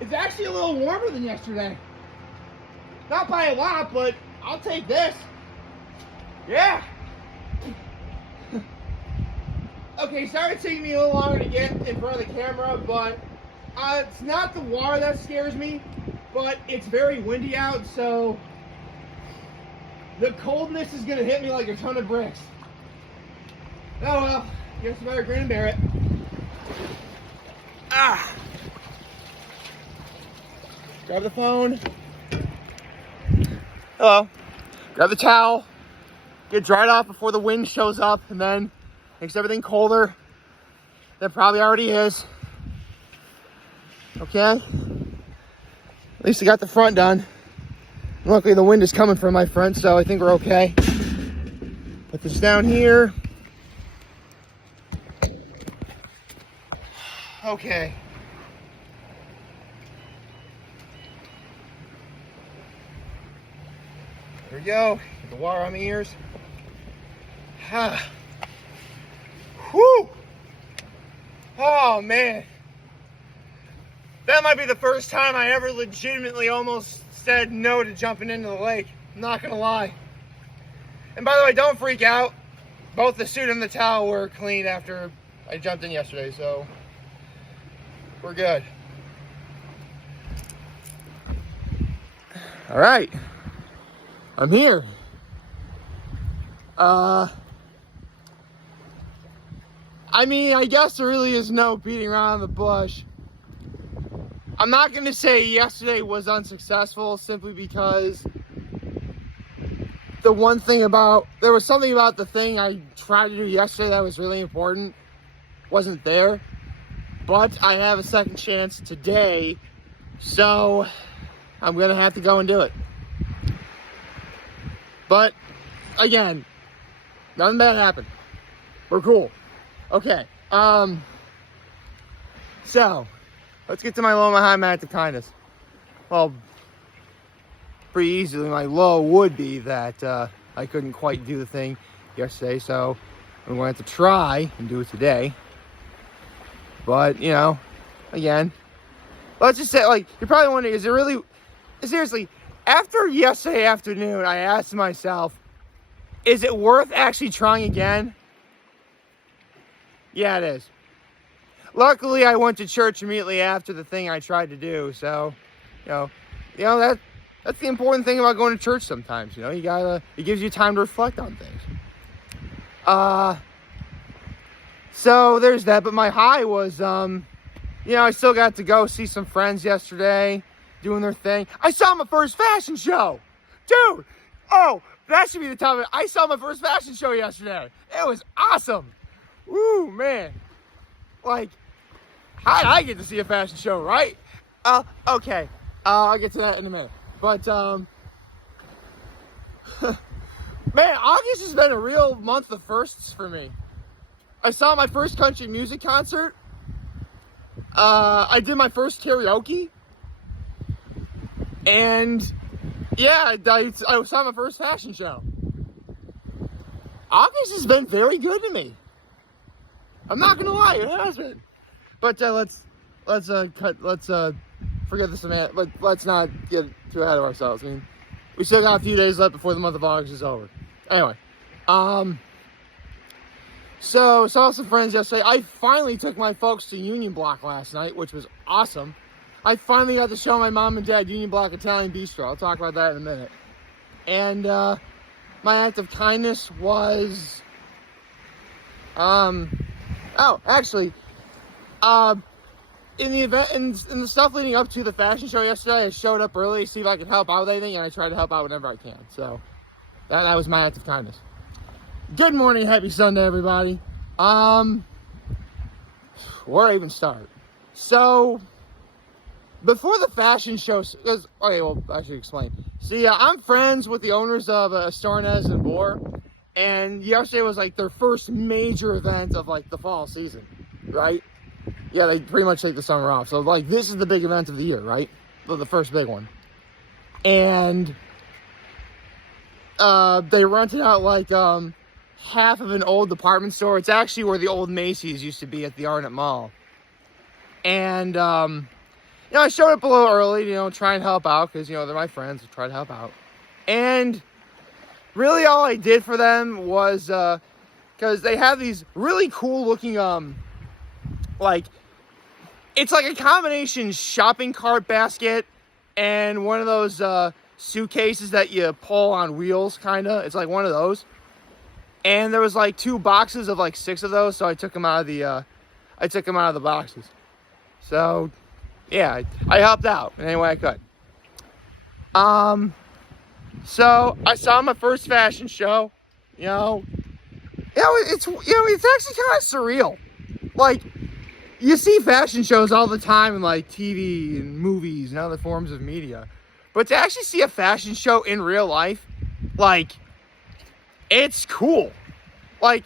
It's actually a little warmer than yesterday. Not by a lot, but I'll take this. Yeah. Okay, sorry it's taking me a little longer to get in front of the camera, but it's not the water that scares me, but it's very windy out, so the coldness is going to hit me like a ton of bricks. Oh well, guess I better grin and bear it. Ah! Grab the phone. Hello. Grab the towel. Get dried off before the wind shows up, and then makes everything colder. That probably already is. Okay? At least I got the front done. Luckily the wind is coming from my front, so I think we're okay. Put this down here. Okay. There we go. Get the water on my ears. Whew. Oh man. That might be the first time I ever legitimately almost said no to jumping into the lake. I'm not gonna lie. And by the way, don't freak out. Both the suit and the towel were clean after I jumped in yesterday, so we're good. All right. I'm here. I mean, I guess there really is no beating around the bush. I'm not going to say yesterday was unsuccessful simply because there was something about the thing I tried to do yesterday that was really important. Wasn't there. But I have a second chance today, so I'm going to have to go and do it. But, again, nothing bad happened. We're cool. Okay, so, let's get to my low and my high, my act of kindness. Well, pretty easily, my low would be that I couldn't quite do the thing yesterday, so I'm going to have to try and do it today. But, you know, again, let's just say, like, you're probably wondering, is it really, seriously, after yesterday afternoon, I asked myself, is it worth actually trying again? Yeah, it is. Luckily, I went to church immediately after the thing I tried to do, so, you know that's the important thing about going to church sometimes, you know, it gives you time to reflect on things. So there's that, but my high was, I still got to go see some friends yesterday, doing their thing. I saw my first fashion show! Dude! Oh, that should be the topic. I saw my first fashion show yesterday. It was awesome! Woo, man. Like, how did I get to see a fashion show, right? Okay. I'll get to that in a minute. But, man, August has been a real month of firsts for me. I saw my first country music concert. I did my first karaoke. And, yeah, I saw my first fashion show. August has been very good to me. I'm not gonna lie, it has been. But let's forget this a minute. Let's not get too ahead of ourselves. I mean, we still got a few days left before the month of August is over. Anyway, so saw some friends yesterday. I finally took my folks to Union Block last night, which was awesome. I finally got to show my mom and dad Union Block Italian Bistro. I'll talk about that in a minute. And my act of kindness was, actually, in the event, in the stuff leading up to the fashion show yesterday, I showed up early to see if I could help out with anything, and I try to help out whenever I can. So, that was my act of kindness. Good morning, happy Sunday, everybody. Where do I even start? So, before the fashion show, I should explain. See, I'm friends with the owners of Stornez and Boar, and yesterday was like their first major event of like the fall season, right? Yeah, they pretty much take the summer off. So like this is the big event of the year, right? The first big one. And they rented out like half of an old department store. It's actually where the old Macy's used to be at the Arnott Mall. And I showed up a little early, try and help out because, they're my friends. I try to help out. And really all I did for them was, because they have these really cool looking, like, it's like a combination shopping cart basket and one of those, suitcases that you pull on wheels, kind of. It's like one of those. And there was like 2 boxes of like 6 of those, so I took them out of the boxes. So, yeah, I helped out in any way I could. So I saw my first fashion show. It's actually kind of surreal. Like, you see fashion shows all the time in like TV and movies and other forms of media. But to actually see a fashion show in real life, like, it's cool. Like,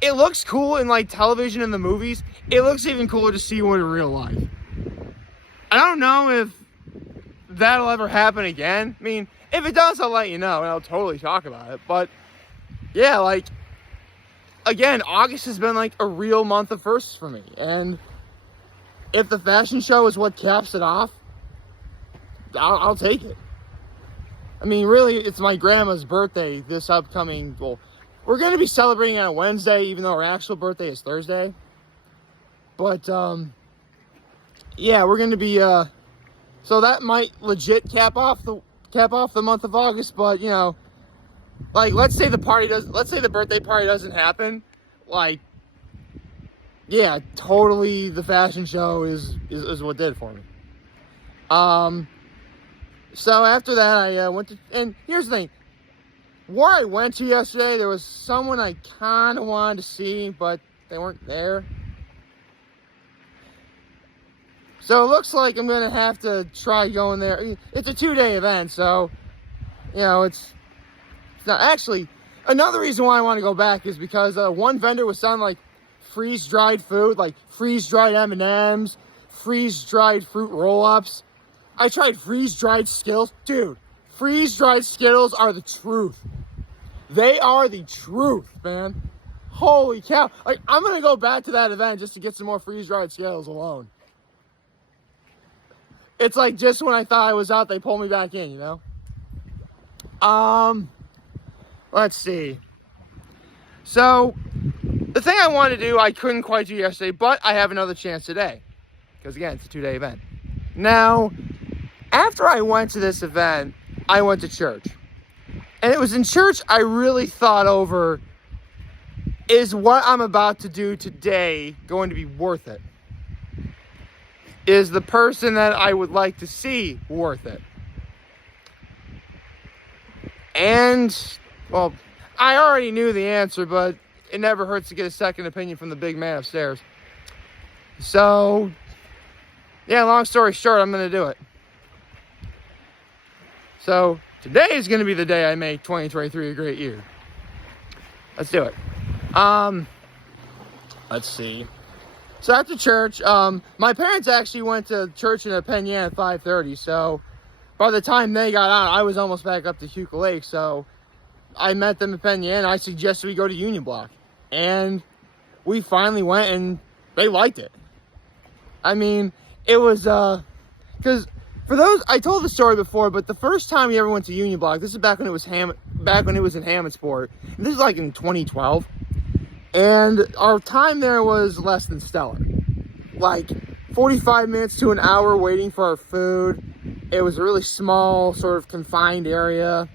it looks cool in like television and the movies. It looks even cooler to see one in real life. I don't know if that'll ever happen again. I mean, if it does, I'll let you know and I'll totally talk about it. But yeah, like, again, August has been like a real month of firsts for me. And if the fashion show is what caps it off, I'll take it. I mean, really, it's my grandma's birthday this upcoming, well, we're going to be celebrating on a Wednesday, even though her actual birthday is Thursday. But, yeah, we're going to be, so that might legit cap off the month of August, but, like, let's say the birthday party doesn't happen, like, yeah, totally the fashion show is what did it for me. So after that, I went to, and here's the thing, where I went to yesterday, there was someone I kind of wanted to see, but they weren't there. So it looks like I'm going to have to try going there. It's a 2-day event, so, it's not, actually, another reason why I want to go back is because one vendor was selling, like, freeze-dried food, like freeze-dried M&Ms, freeze-dried fruit roll-ups. I tried freeze-dried Skittles. Dude, freeze-dried Skittles are the truth. They are the truth, man. Holy cow. Like, I'm going to go back to that event just to get some more freeze-dried Skittles alone. It's like just when I thought I was out, they pulled me back in, Let's see. So, the thing I wanted to do, I couldn't quite do yesterday, but I have another chance today. Because, again, it's a 2-day event. Now, after I went to this event, I went to church. And it was in church I really thought over, is what I'm about to do today going to be worth it? Is the person that I would like to see worth it? And, well, I already knew the answer, but it never hurts to get a second opinion from the big man upstairs. So, yeah, long story short, I'm going to do it. So, today is going to be the day I make 2023 a great year. Let's do it. Let's see. So after church, my parents actually went to church in Penn Yan at 5:30. So by the time they got out, I was almost back up to Huka Lake. So I met them at Penn Yan. I suggested we go to Union Block. And we finally went and they liked it. I mean, it was, because for those, I told the story before, but the first time we ever went to Union Block, this is back when it was in Hammondsport. And this is like in 2012. And our time there was less than stellar. Like 45 minutes to an hour waiting for our food. It was a really small, sort of confined area.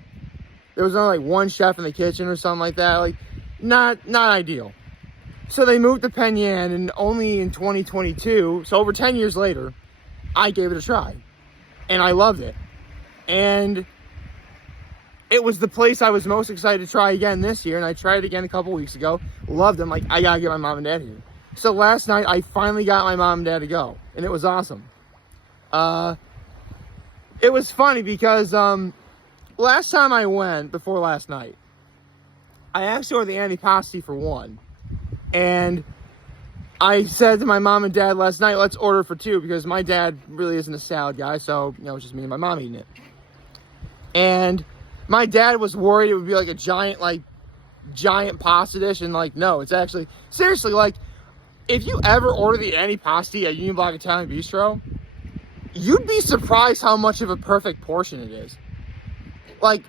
There was only like one chef in the kitchen or something like that. Like, not ideal. So they moved to Penn Yan, and only in 2022, so over 10 years later, I gave it a try. And I loved it. And it was the place I was most excited to try again this year, and I tried it again a couple weeks ago. Loved them. Like, I gotta get my mom and dad here. So last night, I finally got my mom and dad to go, and it was awesome. It was funny because last time I went, before last night, I actually ordered the antipasti for one. And I said to my mom and dad last night, let's order for two, because my dad really isn't a salad guy, so, it's just me and my mom eating it. And my dad was worried it would be like a giant pasta dish, and no, it's actually, seriously, if you ever order the antipasti at Union Block Italian Bistro, you'd be surprised how much of a perfect portion it is. Like,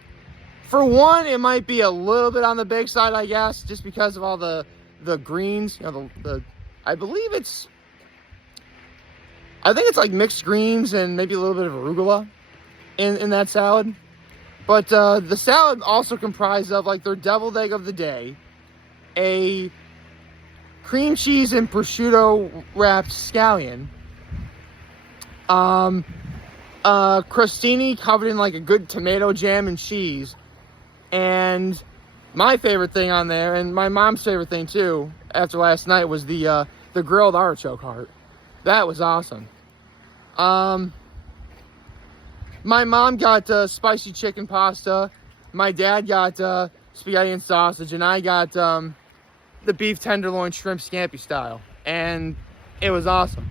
for one, it might be a little bit on the big side, I guess, just because of all the greens. You know, I believe I think it's like mixed greens and maybe a little bit of arugula in that salad. But the salad also comprised of like their deviled egg of the day, a cream cheese and prosciutto wrapped scallion, crostini covered in like a good tomato jam and cheese, and my favorite thing on there, and my mom's favorite thing too, after last night, was the grilled artichoke heart. That was awesome. My mom got spicy chicken pasta. My dad got spaghetti and sausage, and I got the beef tenderloin shrimp scampi style, and it was awesome.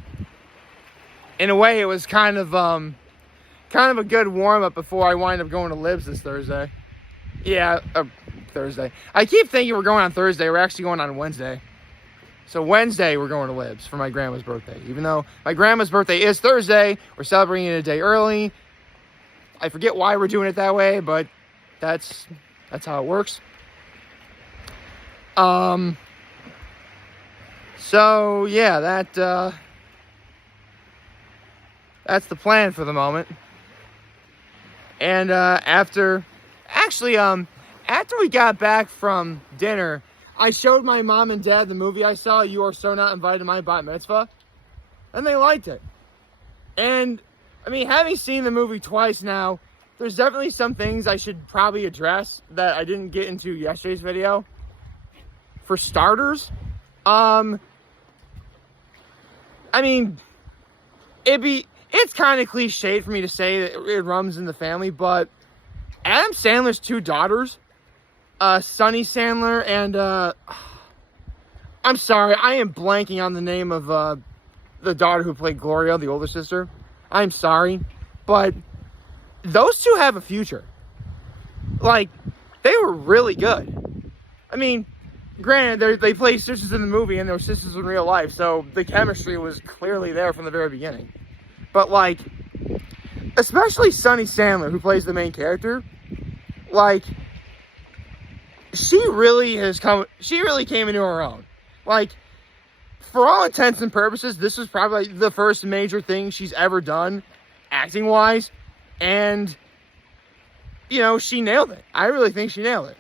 In a way, it was kind of a good warm-up before I wind up going to Libs this Thursday. Yeah, Thursday. I keep thinking we're going on Thursday. We're actually going on Wednesday. So Wednesday, we're going to Libs for my grandma's birthday. Even though my grandma's birthday is Thursday, we're celebrating it a day early. I forget why we're doing it that way, but that's how it works. So yeah, that's the plan for the moment. And after we got back from dinner, I showed my mom and dad the movie I saw, You Are So Not Invited to My Bat Mitzvah, and they liked it. And I mean, having seen the movie twice now, there's definitely some things I should probably address that I didn't get into yesterday's video. For starters, I mean, it's kind of cliched for me to say that it runs in the family, but Adam Sandler's two daughters, Sunny Sandler and, I'm sorry, I am blanking on the name of the daughter who played Gloria, the older sister. I'm sorry, but those two have a future. Like, they were really good. I mean, granted, they played sisters in the movie and they were sisters in real life, so the chemistry was clearly there from the very beginning. But, like, especially Sunny Sandler, who plays the main character, like, she really came into her own. Like, for all intents and purposes, this was probably the first major thing she's ever done, acting-wise, and, you know, she nailed it. I really think she nailed it.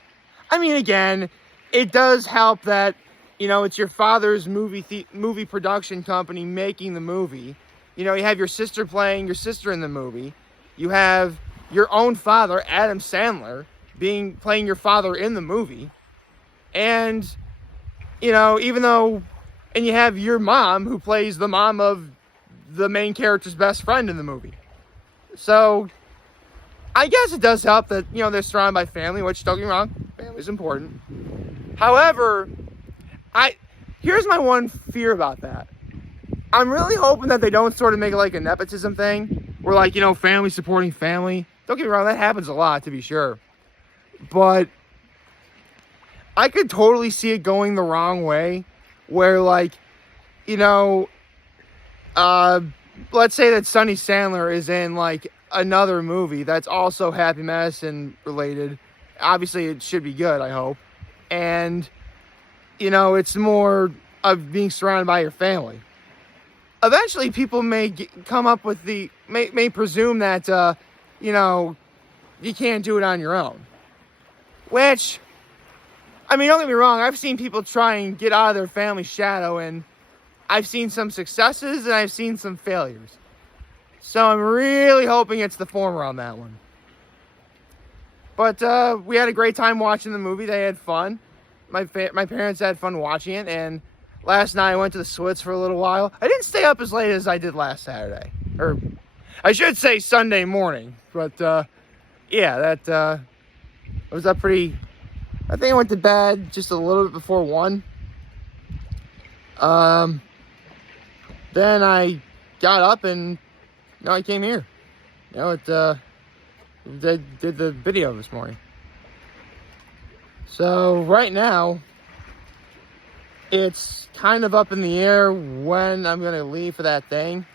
I mean, again, it does help that, you know, it's your father's movie production company making the movie. You know, you have your sister playing your sister in the movie. You have your own father, Adam Sandler, playing your father in the movie. And, you know, and you have your mom, who plays the mom of the main character's best friend in the movie. So, I guess it does help that, you know, they're surrounded by family, which, don't get me wrong, family's important. However, here's my one fear about that. I'm really hoping that they don't sort of make it like a nepotism thing, where, like, you know, family supporting family. Don't get me wrong, that happens a lot, to be sure. But I could totally see it going the wrong way, where, like, you know, let's say that Sunny Sandler is in, like, another movie that's also Happy Madison related. Obviously, it should be good, I hope. And, you know, it's more of being surrounded by your family. Eventually, people may come up with may presume that, you know, you can't do it on your own. Which, I mean, don't get me wrong, I've seen people try and get out of their family shadow, and I've seen some successes and I've seen some failures. So I'm really hoping it's the former on that one. But we had a great time watching the movie. They had fun. My parents had fun watching it, and last night I went to the Swits for a little while. I didn't stay up as late as I did last Saturday. Or, I should say Sunday morning. But, yeah, that was up pretty... I think I went to bed just a little bit before 1. Then I got up and, you know, I came here. You know, did the video this morning. So, right now, it's kind of up in the air when I'm going to leave for that thing.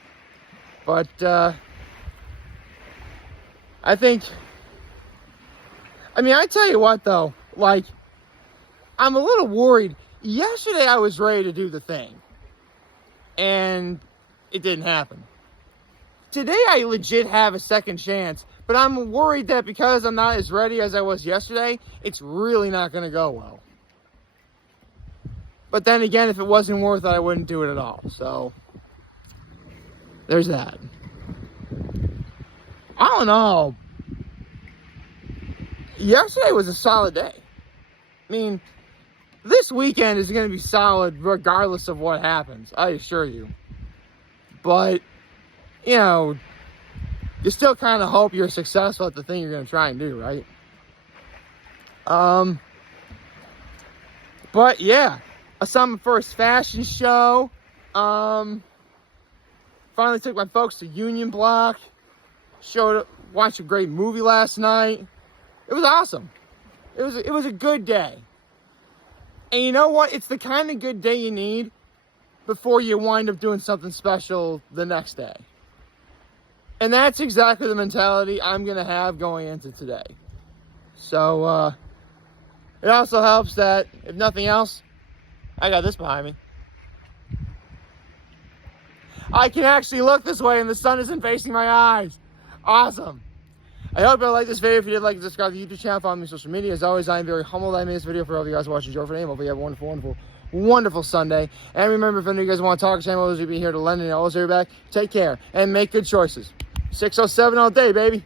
But, I tell you what, though, like, I'm a little worried. Yesterday, I was ready to do the thing, and it didn't happen. Today, I legit have a second chance, but I'm worried that because I'm not as ready as I was yesterday, it's really not going to go well. But then again, if it wasn't worth it, I wouldn't do it at all. So, there's that. All in all, yesterday was a solid day. I mean, this weekend is going to be solid regardless of what happens, I assure you. But, you know, you still kind of hope you're successful at the thing you're going to try and do, right? But, yeah, I saw my first fashion show. Finally took my folks to Union Block. Watched a great movie last night. It was awesome. It was a good day. And you know what? It's the kind of good day you need before you wind up doing something special the next day. And that's exactly the mentality I'm going to have going into today. So, it also helps that, if nothing else, I got this behind me. I can actually look this way and the sun isn't facing my eyes. Awesome. I hope you like this video. If you did, like, subscribe to the YouTube channel, follow me on social media. As always, I am very humbled that I made this video for all of you guys watching. Joe for name. Hopefully you have a wonderful, wonderful, wonderful Sunday. And remember, if any of you guys want to talk, Sam will be here to lend and always hear back. Take care and make good choices. 607 all day, baby.